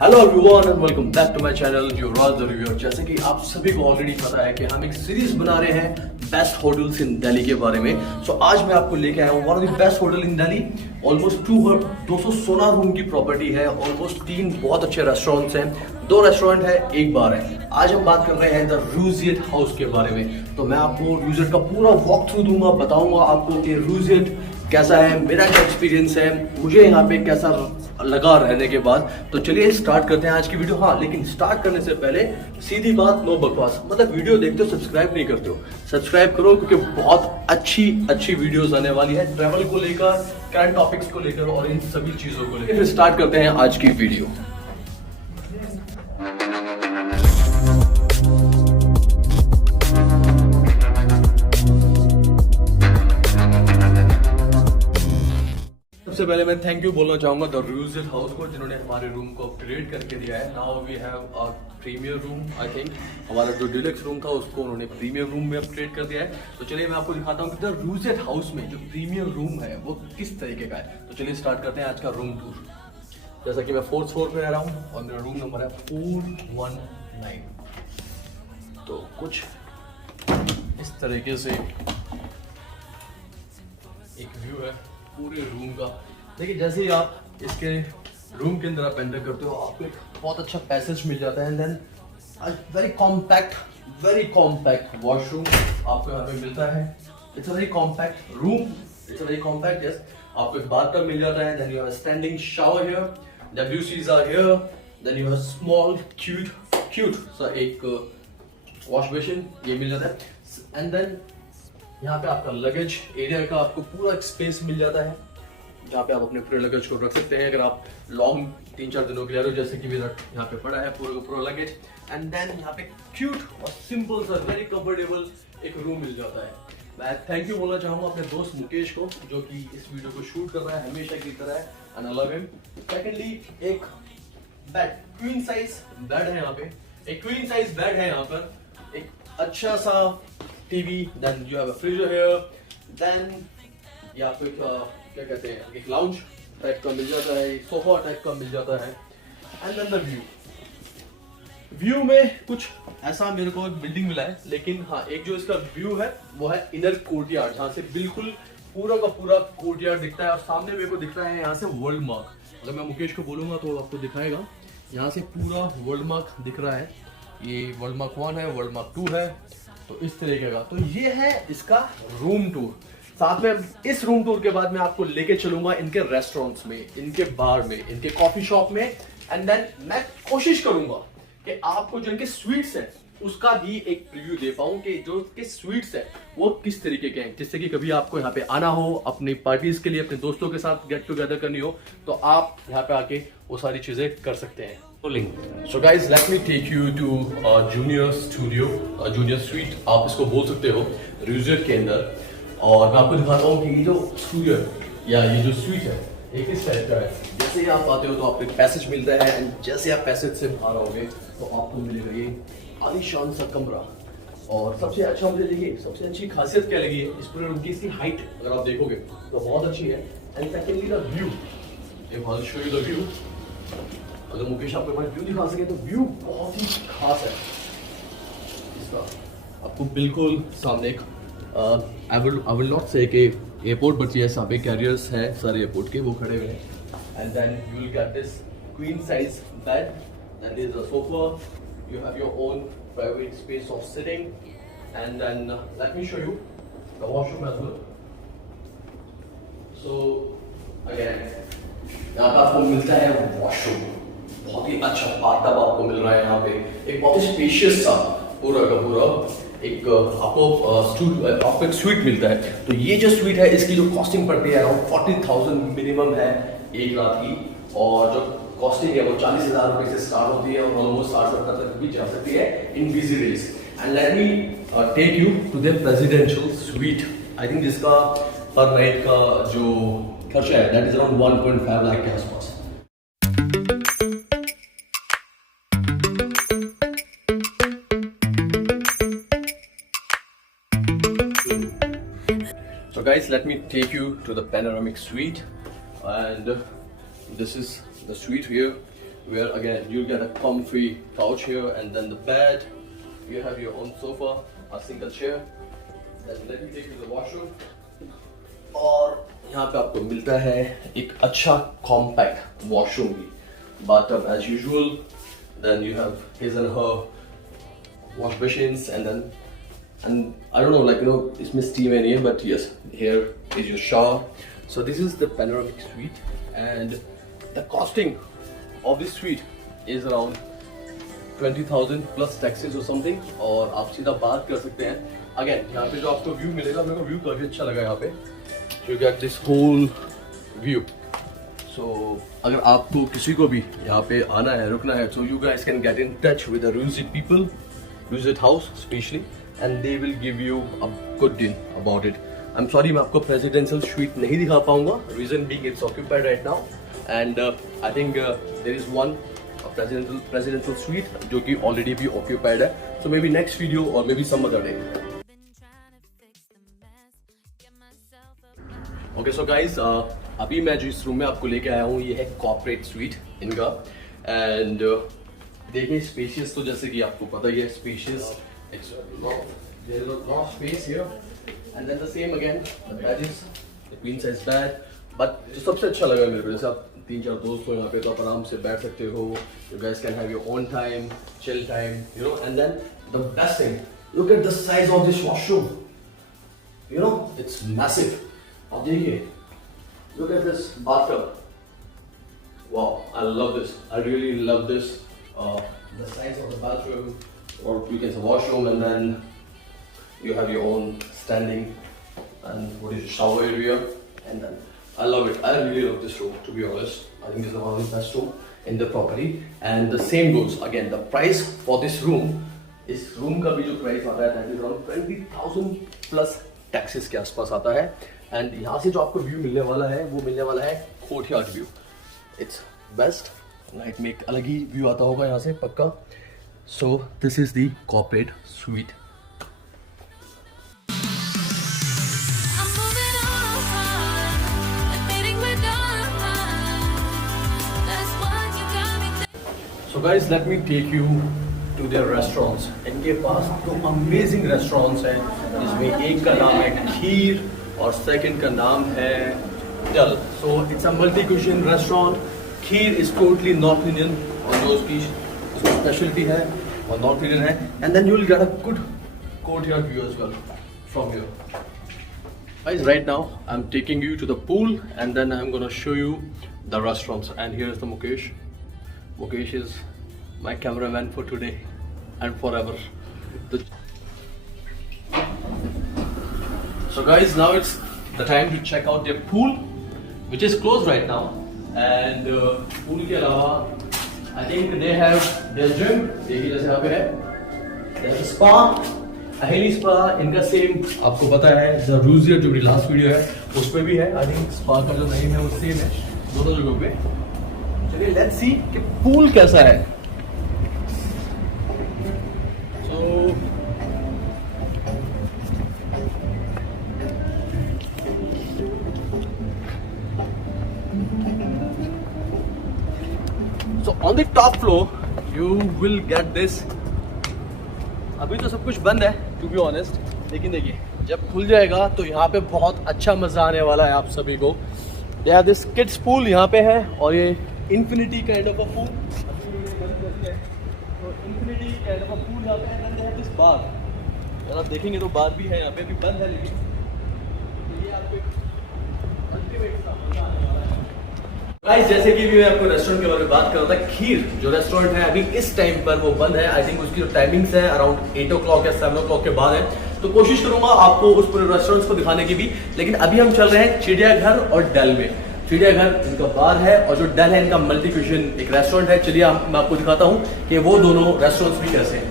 Hello everyone and welcome back to my channel Yuvraj the reviewer. जैसे कि आप सभी को ऑलरेडी पता है कि हम एक सीरीज बना रहे हैं बेस्ट होटल्स इन दिल्ली के बारे में। सो आज मैं आपको लेके आया हूँ one of the best hotel in Delhi. Almost 216 room की प्रॉपर्टी है, ऑलमोस्ट 3 बहुत अच्छे रेस्टोरेंट्स हैं, 2 रेस्टोरेंट है, 1 बार है। आज हम बात कर रहे हैं द रूजियट हाउस के बारे में। तो मैं आपको रूजियट का पूरा वॉक थ्रू दूंगा, बताऊंगा आपको कि रूजियट कैसा है, मेरा क्या एक्सपीरियंस है, मुझे यहाँ पे कैसा लगा रहने के बाद। तो चलिए स्टार्ट करते हैं आज की वीडियो। हाँ, लेकिन स्टार्ट करने से पहले सीधी बात, नो बकवास। मतलब वीडियो देखते हो सब्सक्राइब नहीं करते हो, सब्सक्राइब करो क्योंकि बहुत अच्छी वीडियोस आने वाली है ट्रैवल को लेकर, करंट टॉपिक्स को लेकर और इन सभी चीजों को लेकर। फिर स्टार्ट करते हैं आज की वीडियो। सबसे पहले मैं थैंक यू बोलना चाहूंगा द रूजियट हाउस को, जिन्होंने हमारे रूम को अपग्रेड करके दिया है। Now we have a premier room. I think हमारा जो डिलक्स रूम था उसको उन्होंने प्रीमियर रूम में अपग्रेड कर दिया है। तो चलिए मैं आपको दिखाता हूँ कि द रूजियट हाउस में जो प्रीमियर रूम है वो किस तरीके का है। तो चलिए स्टार्ट करते हैं आज का रूम टूर। जैसा कि मैं 4th फ्लोर पे रह रहा हूँ और मेरा रूम नंबर है 419। तो कुछ इस तरीके से एक व्यू है पूरे रूम का। देखिए जैसे ही आप इसके रूम के अंदर आप एंटर करते हो, आपको एक बहुत अच्छा पैसेज मिल जाता है and then very compact washroom आपको यहाँ पे मिलता है। It's a very compact room, it's a very compact. Yes, आपको एक बाथटब मिल जाता है, then you have a standing shower here, WCs are here, then you have small cute सा एक वॉश बेसिन ये मिल जाता है। एंड देन यहाँ पे आपका लगेज एरिया का आपको पूरा एक स्पेस मिल जाता है जहाँ पे आप अपने पूरे लगेज को रख सकते हैं अगर आप लॉन्ग 3-4 दिनों के लिए आ रहे हो, जैसे कि मेरा यहाँ पे पड़ा है पूरा का पूरा लगेज। एंड देन यहाँ पे क्यूट और सिंपल सा वेरी कंफर्टेबल एक रूम मिल जाता है। मैं थैंक यू बोलना चाहूँगा अपने दोस्त मुकेश को, जो कि इस वीडियो को शूट कर रहा है हमेशा की तरह है, and I love him. Secondly एक बेड, क्वीन साइज बेड है यहाँ पे, एक क्वीन साइज बेड है यहाँ पर, एक अच्छा सा TV, then you have a freezer here, then या फिर क्या कहते हैं एक लाउंज टाइप का मिल जाता है, सोफा टाइप का मिल जाता है। एंड देन द व्यू में कुछ ऐसा मेरे को एक बिल्डिंग मिला है, लेकिन हाँ एक जो इसका व्यू है वो है इनर कोर्टयार्ड, जहाँ से बिल्कुल पूरा का पूरा कोर्टयार्ड दिखता है और सामने मेरे को दिख रहा है यहाँ से वर्ल्ड मार्क। अगर मैं मुकेश को बोलूंगा तो आपको दिखाएगा, यहाँ से पूरा वर्ल्ड मार्क दिख रहा है। ये वर्ल्ड मार्क 1 है, वर्ल्ड मार्क 2 है, तो इस तरीके का। तो ये है इसका रूम टूर। साथ में इस रूम टूर के बाद मैं आपको लेके चलूंगा इनके रेस्टोरेंट्स में, इनके बार में, इनके कॉफी शॉप में। एंड देन मैं कोशिश करूंगा कि आपको जो इनके स्वीट्स हैं उसका भी एक प्रीव्यू दे पाऊं कि जो इनके स्वीट्स हैं वो किस तरीके के हैं, जिससे कि कभी आपको यहाँ पे आना हो, अपनी पार्टीज के लिए अपने दोस्तों के साथ गेट टुगेदर करनी हो, तो आप यहाँ पे आके वो सारी चीजें कर सकते हैं। So guys, let me take you to junior studio, junior suite आप इसको बोल सकते हो रूजियट के अंदर। और मैं आपको दिखाता हूँ कि ये जो स्टूडियो है या ये जो स्वीट है ये किस टाइप का है। जैसे ही आप आते हो तो आपको एक पैसेज मिलता है, एंड जैसे आप पैसेज से बाहर आओगे तो आपको मिलेगा ये आलीशान सा कमरा। और सबसे अच्छा मुझे देखिए, सबसे अच्छी खासियत क्या लगी है इस पूरे रूम की, इसकी हाइट अगर आप देखोगे तो बहुत अच्छी है। And secondly the view, I show you the view. अगर मुकेश आपको हमारे व्यू दिखा सके तो व्यू बहुत ही खास है इसका। आपको बिल्कुल सामने एक आई विल नॉट से कि एयरपोर्ट, बट ये यहाँ पे कैरियर्स है सारे एयरपोर्ट के, वो खड़े हुए हैं। And then you will get this queen size bed, then there is a sofa, you have your own private space of sitting, and then let me show you the washroom as well. So again यहाँ पे आपको मिलता है washroom, बहुत ही अच्छा bathtub आपको मिल रहा है यहाँ पे, एक बहुत ही स्पेशियस सा पूरा का पूरा एक आपको एक स्वीट मिलता है। तो ये जो स्वीट है इसकी जो कॉस्टिंग पड़ती है अराउंड 40,000 मिनिमम है एक रात की, और जो कॉस्टिंग है वो 40,000 रुपए से स्टार्ट होती है और ऑलमोस्ट 60-70 तक भी जा सकती है in busy days. And let me take you to the presidential suite. I think जिसका पर नाइट का जो खर्चा है दैट इज अराउंड 1.5 लाख के आसपास। So guys, let me take you to the panoramic suite, and this is the suite here. where again you get a comfy couch here, and then the bed. You have your own sofa, a single chair. Then let me take you to the washroom. और यहाँ पे आपको मिलता है एक अच्छा compact washroom भी. Bathtub as usual. Then you have his and her wash basins, and I don't know, like, you know, इसमें steam नहीं है, but yes, here is your shower. So this is the panoramic suite, and the costing of this suite is around 20,000 plus taxes or something. और आप सीधा बात कर सकते हैं. Again, यहाँ पे जो आपको view मिलेगा, मेरे को view काफी अच्छा लगा यहाँ पे. You get this whole view. So अगर आपको किसी को भी यहाँ पे आना है, रुकना है, so you guys can get in touch with the Ruizit people, Ruizit House especially, and they will give you a good deal about it. I'm sorry, मैं आपको presidential suite नहीं दिखा पाऊंगा. Reason being it's occupied right now, and I think there is one presidential suite जो कि already भी occupied है. So maybe next video or maybe some other day. Okay, so guys, अभी मैं जिस रूम में आपको लेके आया हूँ ये है corporate suite इनका, and देखिए spacious, तो जैसे कि आपको पता ही है spacious. There is a lot of space here, and then the same again, the bed is the queen size bed. But जो सबसे अच्छा लगा मेरे को, जैसे आप 3-4 दोस्त हो यहाँ पे तो आप आराम से बैठ सकते हो. You guys can have your own time, chill time, you know. And then the best thing, look at the size of this washroom. You know, it's massive. आप देखिए, look at this bathtub. Wow, I love this. I really love this. The size of the bathroom, or you can say washroom, and then you have your own standing and what is shower area, and then I love it. I really love this room, to be honest. I think this is one of the best room in the property. And the same goes again. The price for this room, इस room का भी जो price आता है, that is around 20,000 plus taxes के आसपास आता है. And यहाँ से जो आपको view मिलने वाला है, वो मिलने वाला है courtyard view. It's best. Night में एक अलग ही view आता होगा यहाँ से पक्का. So this is the corporate suite. So guys, let me take you to their restaurants. इनके पास तो amazing restaurants हैं, जिसमें एक का नाम है खीर और second का नाम है डल. So it's a multi-cuisine restaurant. Kheer is totally North Indian, और जो उसकी specialty है और North Indian है. And then you will get a good courtyard view as well from here. Guys, right now I'm taking you to the pool, and then I'm gonna show you the restaurants. And here is the Mukesh. Mukesh is my cameraman for today and forever. So guys, now it's the time to check out their pool, which is closed right now. And pool के अलावा, I think they have their gym. देखिए जैसे यहाँ पे है. There's a spa, Aheli spa. इनका same आपको पता है, the Ruizit जो मेरी last video है, उसमें भी है. I think spa का जो name है वो same है दोनों जगहों पे. चलिए let's see कि pool कैसा है. So on the top floor you will get this. अभी तो सब कुछ बंद है to be honest, लेकिन देखिए जब खुल जाएगा तो यहाँ पे बहुत अच्छा मजा आने वाला है आप सभी को. They have this kids pool यहाँ पे है, और ये infinity kind of a pool. तो infinity kind of a pool यहाँ पे है. And they have this bar. अगर आप देखेंगे तो बार भी है यहाँ पे, अभी बंद है लेकिन ये आपको अल्टीमेट सा मजा आने वाला है. गाइस, जैसे कि भी मैं आपको रेस्टोरेंट के बारे में बात कर रहा था, खीर जो रेस्टोरेंट है अभी इस टाइम पर वो बंद है. आई थिंक उसकी जो टाइमिंग्स है अराउंड 8 o'clock या 7 o'clock के बाद है. तो कोशिश करूंगा आपको उस पूरे रेस्टोरेंट्स को दिखाने की भी. लेकिन अभी हम चल रहे हैं चिड़ियाघर और डल में. चिड़ियाघर इनका बार है, और जो डल है इनका मल्टी क्यूजिन एक रेस्टोरेंट है. चलिए मैं आपको दिखाता हूँ कि वो दोनों रेस्टोरेंट्स भी कैसे हैं.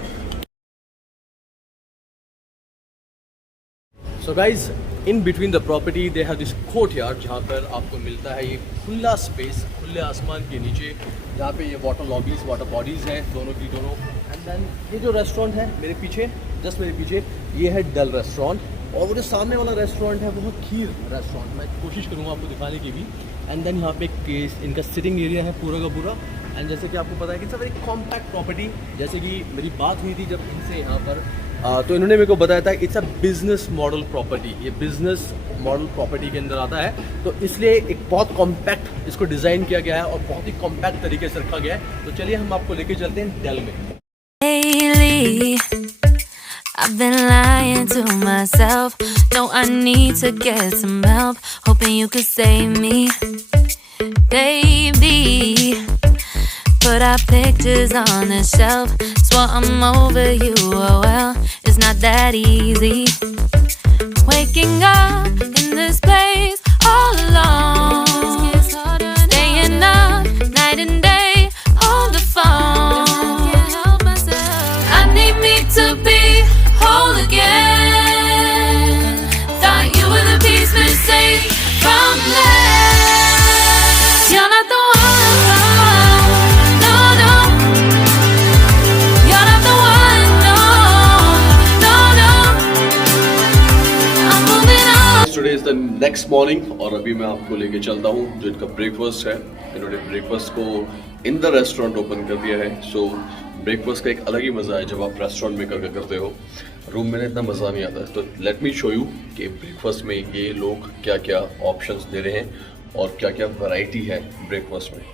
So guys, in between the property they have this courtyard जहाँ पर आपको मिलता है ये खुला स्पेस, खुले आसमान के नीचे, जहाँ पे ये वाटर लॉबीज, वाटर बॉडीज हैं दोनों की दोनों. एंड देन ये जो रेस्टोरेंट है मेरे पीछे, जस्ट मेरे पीछे, ये है डल रेस्टोरेंट. और वो जो सामने वाला रेस्टोरेंट है वो है खीर रेस्टोरेंट. मैं कोशिश करूँगा आपको दिखाने की भी. एंड देन यहाँ पे इनका सिटिंग एरिया है पूरा का पूरा, एंड जैसे कि आपको पता है कि it's a very compact property. जैसे कि मेरी बात हुई थी जब इनसे यहाँ पर तो इन्होंने मेरे को बताया था it's a business model property, ये बिजनेस मॉडल प्रॉपर्टी के अंदर आता है, तो इसलिए एक बहुत कॉम्पैक्ट इसको डिज़ाइन किया गया है और बहुत ही कॉम्पैक्ट तरीके से रखा गया है। तो चलिए हम आपको लेके चलते हैं डेल में। Lately, I've been lying to myself. No, I need to get some help. Hoping you could save me, baby. Put our pictures on the shelf. Swore I'm over you. Oh well, it's not that easy. Waking up in this place all alone. Staying up night and day on the phone. Can't help myself. I need me to be whole again. Thought you were the piece missing from left. You're not the one. No, no. You're not the one. No, no, no. I'm moving on. Today is the next morning और अभी मैं आपको लेके चलता हूँ जो इनका breakfast है। इन्होंने ब्रेकफास्ट को इन द रेस्टोरेंट ओपन कर दिया है। सो ब्रेकफास्ट का एक अलग ही मज़ा है जब आप रेस्टोरेंट में करके करते हो, रूम में इतना मज़ा नहीं आता। तो लेट मी शो यू कि ब्रेकफास्ट में ये लोग क्या क्या ऑप्शंस दे रहे हैं और क्या क्या वैरायटी है ब्रेकफास्ट में।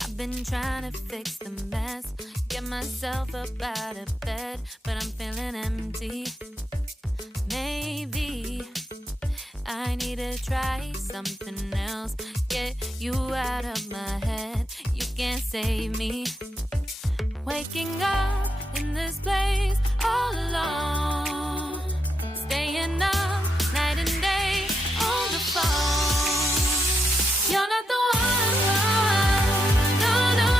I've been trying to fix the mess, get myself up out of bed, but I'm feeling empty. Maybe I need to try something else, get you out of my head. You can't save me. Waking up in this place all alone, staying up night and day on the phone. You're not the one. No, no.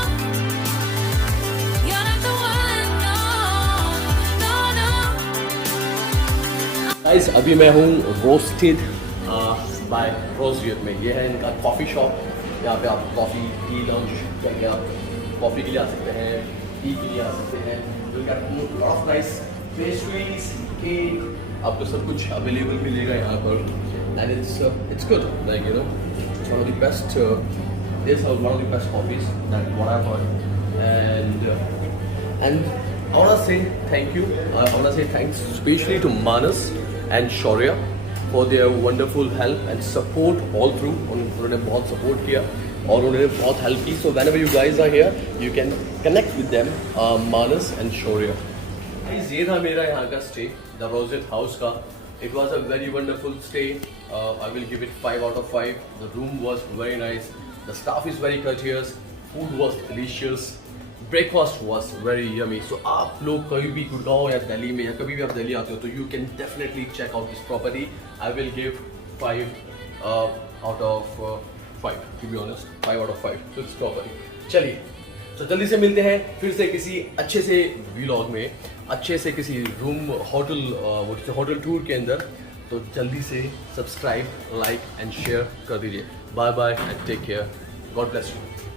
You're not the one. No, no, no. Guys अभी मैं हूँ roasted bye रोजियर में। ये है इनका coffee shop. यहाँ पे आप कॉफ़ी टी लंच करके आप कॉफ़ी के लिए आ सकते हैं, टी के लिए आ सकते हैं। Lot of nice pastries, cake, आपको सब कुछ अवेलेबल मिलेगा यहाँ पर। And it's good, like you know it's one of the best, this one of the best coffees that what I heard. And I want to say thank you. I want to say thanks especially to Manas and Shaurya for their wonderful help and support all through. उन्होंने बहुत support किया और उन्होंने बहुत help की. So whenever you guys are here, you can connect with them, Manas and Shaurya. ये था मेरा यहाँ का stay, the Rosette House का. It was a very wonderful stay. I will give it 5 out of 5. The room was very nice. The staff is very courteous. Food was delicious. Breakfast was very yummy. So आप लोग कभी भी गुड़गांव या दिल्ली में या कभी भी आप दिल्ली आते हो तो you can definitely check out this property. I will give 5 out of 5, to be honest 5 out of 5 to this property. चलिए तो जल्दी से मिलते हैं फिर से किसी अच्छे से व्लॉग में, अच्छे से किसी रूम होटल टूर के अंदर। तो जल्दी से सब्सक्राइब, लाइक एंड शेयर कर दीजिए। Bye bye and take care, God bless you.